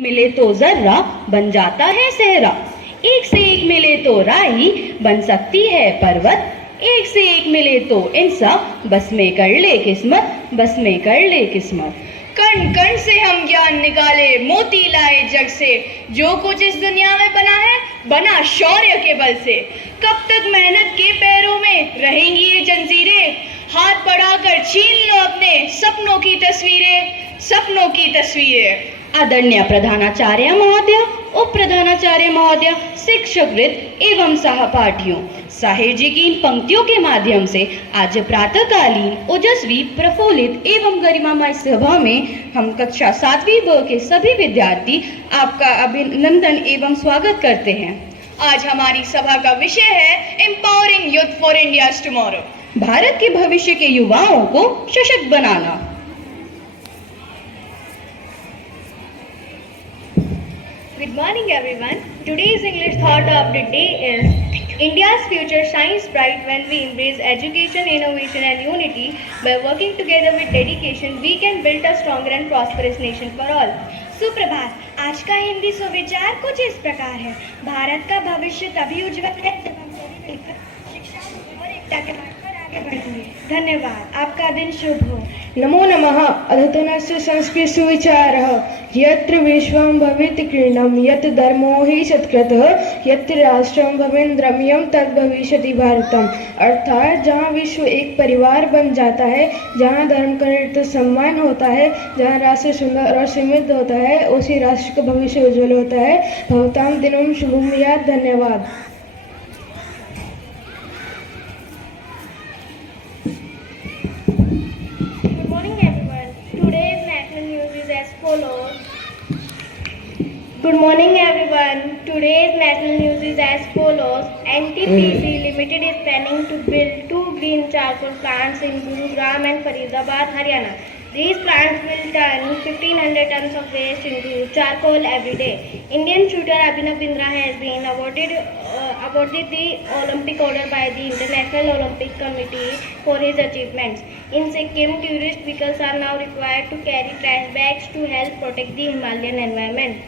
मिले तो जर्रा बन जाता है सहरा, एक से एक मिले तो राही बन सकती है पर्वत, एक से एक मिले तो इंसान बस में कर ले किस्मत, बस में कर ले किस्मत। कण कण से हम ज्ञान निकाले, मोती लाए जग से, जो कुछ इस दुनिया में बना है बना शौर्य के बल से। कब तक मेहनत के पैरों में रहेंगी ये जंजीरें, हाथ बढ़ाकर छीन लो अपने सपनों की तस्वीरें, सपनों की तस्वीरें। आदरणीय प्रधानाचार्य महोदय, उप प्रधानाचार्य महोदय, शिक्षकवृत्त एवं सहपाठियों, साहिर जी की इन पंक्तियों के माध्यम से आज प्रातःकालीन ओजस्वी प्रफुल्लित एवं गरिमामय सभा में हम कक्षा 7वीं ब के सभी विद्यार्थी आपका अभिनंदन एवं स्वागत करते हैं। आज हमारी सभा का विषय है empowering youth for India's tomorrow, Bharat के भविष्य के युवाओं को सशक्त बनाना। Good morning everyone. Today's English thought of the day is India's future shines bright when we embrace education, innovation and unity. By working together with dedication, we can build a stronger and prosperous nation for all. सुप्रभात। आज का हिंदी सुविचार कुछ इस प्रकार है। भारत का भविष्य तभी उज्जवल है जब हम सभी मिलकर शिक्षा और एकता के मार्ग पर आगे बढ़ेंगे। धन्यवाद। आपका दिन शुभ हो। नमो नमः। अधुतनस्य संस्कृत सुविचारः यत्र विश्वं भवेत् क्रीडं यत् धर्मो हि सत्कृतः यत्र राष्ट्रं भवेत् रम्यं तद् भविष्यति भारतम। अर्थात जहाँ विश्व एक परिवार बन जाता है, जहाँ धर्म का नित्य सम्मान होता है, जहाँ राष्ट्र सुंदर और समृद्ध होता है, उसी राष्ट्र का भविष्य उज्जवल होता है। भवतां दिनं शुभम भूयात्। धन्यवाद। Good morning everyone. Today's national news is as follows. NTPC Limited is planning to build 2 green charcoal plants in Gurugram and Faridabad, Haryana. These plants will turn 1500 tons of waste into charcoal every day. Indian shooter Abhinav Bindra has been awarded the Olympic Order by the International Olympic Committee for his achievements. In Sikkim, tourist vehicles are now required to carry trash bags to help protect the Himalayan environment.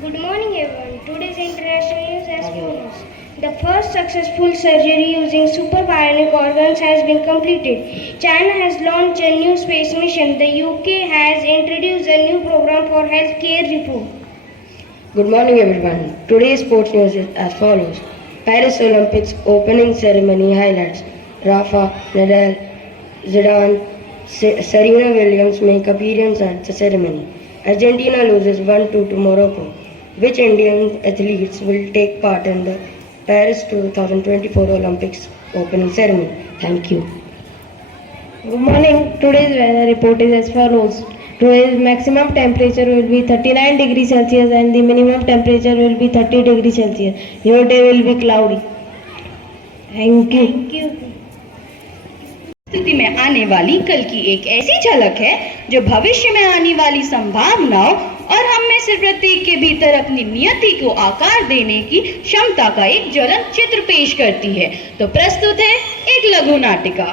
Good morning everyone. Today's international news as follows. The first successful surgery using superbionic organs has been completed. China has launched a new space mission. The UK has introduced a new program for healthcare reform. Good morning everyone. Today's sports news is as follows. Paris Olympics opening ceremony highlights. Rafa, Nadal, Zidane, Serena Williams make appearance at the ceremony. Argentina loses 1-2 to Morocco. Which Indian athletes will take part in the Paris 2024 Olympics opening ceremony? Thank you. Good morning. Today's weather report is as follows. Today's maximum temperature will be 39 degrees Celsius and the minimum temperature will be 30 degrees Celsius. Your day will be cloudy. Thank you. Thank you. स्थिति में आने वाली कल की एक ऐसी झलक है जो भविष्य में आने वाली संभावनाओं और हम में से प्रत्येक के भीतर अपनी नियति को आकार देने की क्षमता का एक ज्वलंत चित्र पेश करती है। तो प्रस्तुत है एक लघु नाटिका।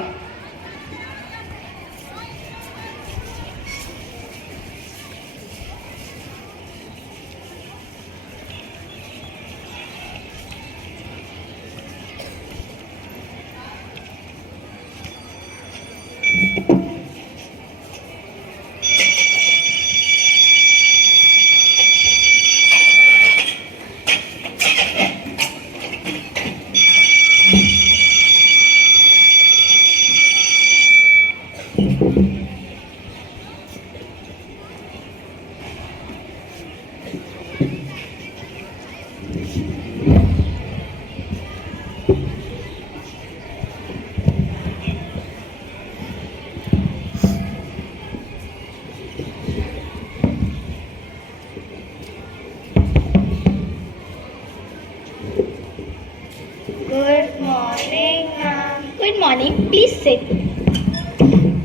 Good morning, ma'am. Good morning. Please sit.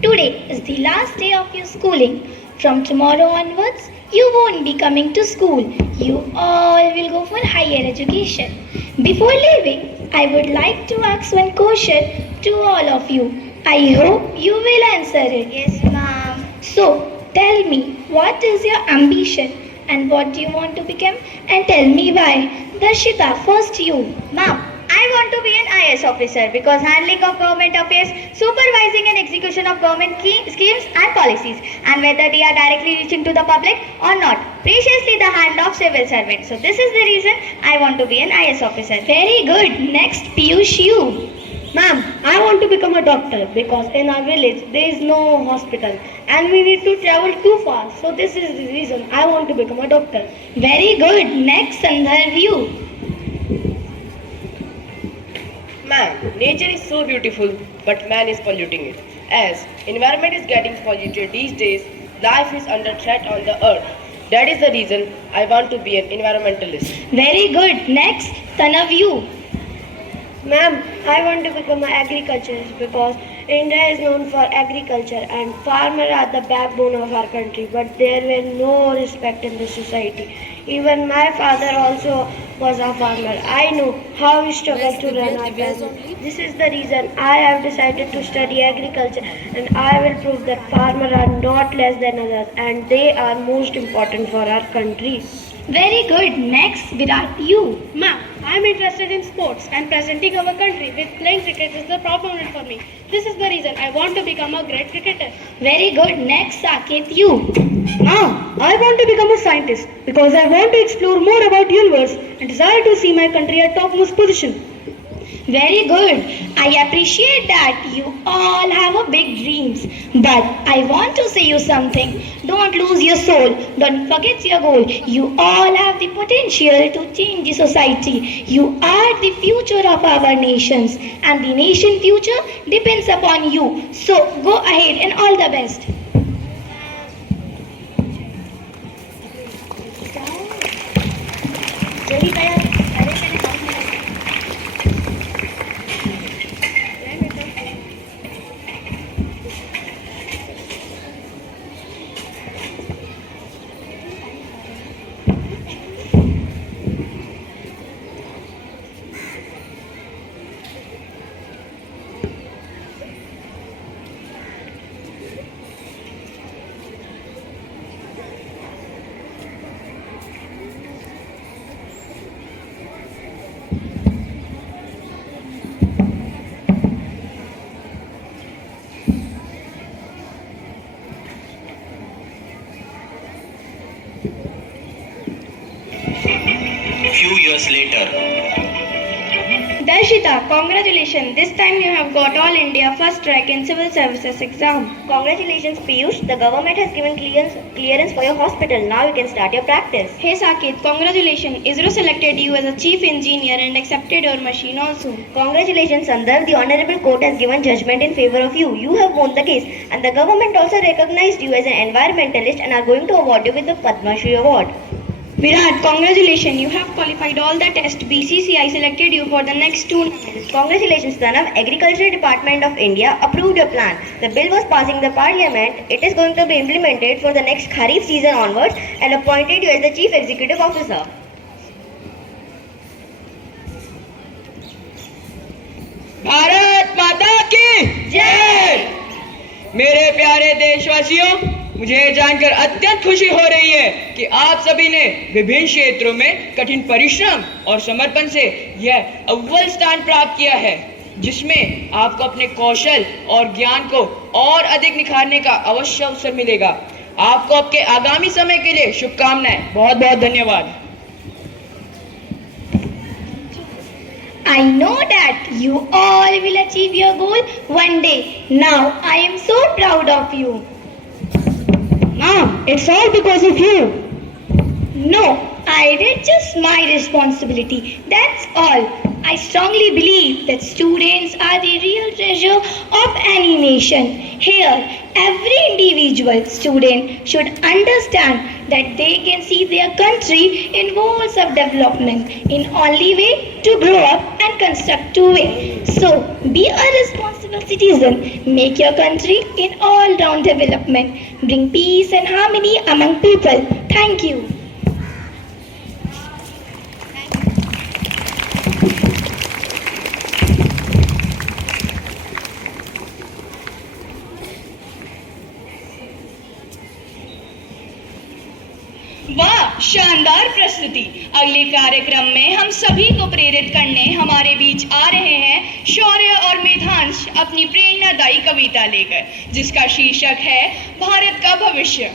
Today is the last day of your schooling. From tomorrow onwards, you won't be coming to school. You all will go for higher education. Before leaving, I would like to ask one question to all of you. I hope you will answer it. Yes, ma'am. So, tell me, what is your ambition And what do you want to become? And tell me why. Darshita, first you. Mom, I want to be an IS officer because handling of government affairs, supervising and execution of government schemes and policies, and whether they are directly reaching to the public or not, preciously the hand of civil servant. So this is the reason I want to be an IS officer. Very good. Next, Piyush, you. Ma'am, I want to become a doctor because in our village there is no hospital and we need to travel too far. So this is the reason I want to become a doctor. Very good. Next, Sandharv, you. Ma'am, nature is so beautiful, but man is polluting it. As environment is getting polluted these days, life is under threat on the earth. That is the reason I want to be an environmentalist. Very good. Next, Tanav, you. Ma'am, I want to become an agriculturist because India is known for agriculture and farmers are the backbone of our country, but there were no respect in the society. Even my father also was a farmer. I know how he struggled to run our family. This is the reason I have decided to study agriculture, and I will prove that farmers are not less than others and they are most important for our country. Very good. Next, Virat, you. Ma'am, I am interested in sports and presenting our country with playing cricket is the problem for me. This is the reason I want to become a great cricketer. Very good. Next, Saket, you. Now, I want to become a scientist because I want to explore more about universe and desire to see my country at topmost position. Very good. I appreciate that you all have a big dreams. But I want to say you something. Don't lose your soul. Don't forget your goal. You all have the potential to change the society. You are the future of our nations. And the nation future depends upon you. So go ahead and all the best. Few years later. Darshita, congratulations. This time you have got all India first rank in civil services exam. Congratulations, Piyush. The government has given clearance for your hospital. Now you can start your practice. Hey Saket, congratulations. ISRO selected you as a chief engineer and accepted your machine also. Congratulations, Sandar. The Honorable Court has given judgment in favor of you. You have won the case. And the government also recognized you as an environmentalist and are going to award you with the Padma Shri Award. Virat, congratulations. You have qualified all the tests. BCCI selected you for the next tournament. Congratulations, Pranav. Agriculture Department of India approved your plan. The bill was passing the parliament. It is going to be implemented for the next Kharif season onwards and appointed you as the Chief Executive Officer. Bharat माता की जय। मेरे प्यारे देशवासियों, मुझे जानकर अत्यंत खुशी हो रही है कि आप सभी ने विभिन्न क्षेत्रों में कठिन परिश्रम और समर्पण से यह अव्वल स्थान प्राप्त किया है, जिसमें आपको अपने कौशल और ज्ञान को और अधिक निखारने का अवश्य अवसर मिलेगा। आपको आपके आगामी समय के लिए शुभकामनाएं। बहुत बहुत धन्यवाद। I know that you all will achieve your goal one day. Now I am so proud of you. Mom, it's all because of you. No, I did just my responsibility. That's all. I strongly believe that students are the real treasure of any nation. Here, every individual student should understand that they can see their country in goals of development in only way to grow up and construct to win. So, be a responsible citizen. Make your country in all-round development. Bring peace and harmony among people. Thank you. वाह, शानदार प्रस्तुति। अगले कार्यक्रम में हम सभी को प्रेरित करने हमारे बीच आ रहे हैं शौर्य और मेधांश अपनी प्रेरणादायी कविता लेकर, जिसका शीर्षक है भारत का भविष्य।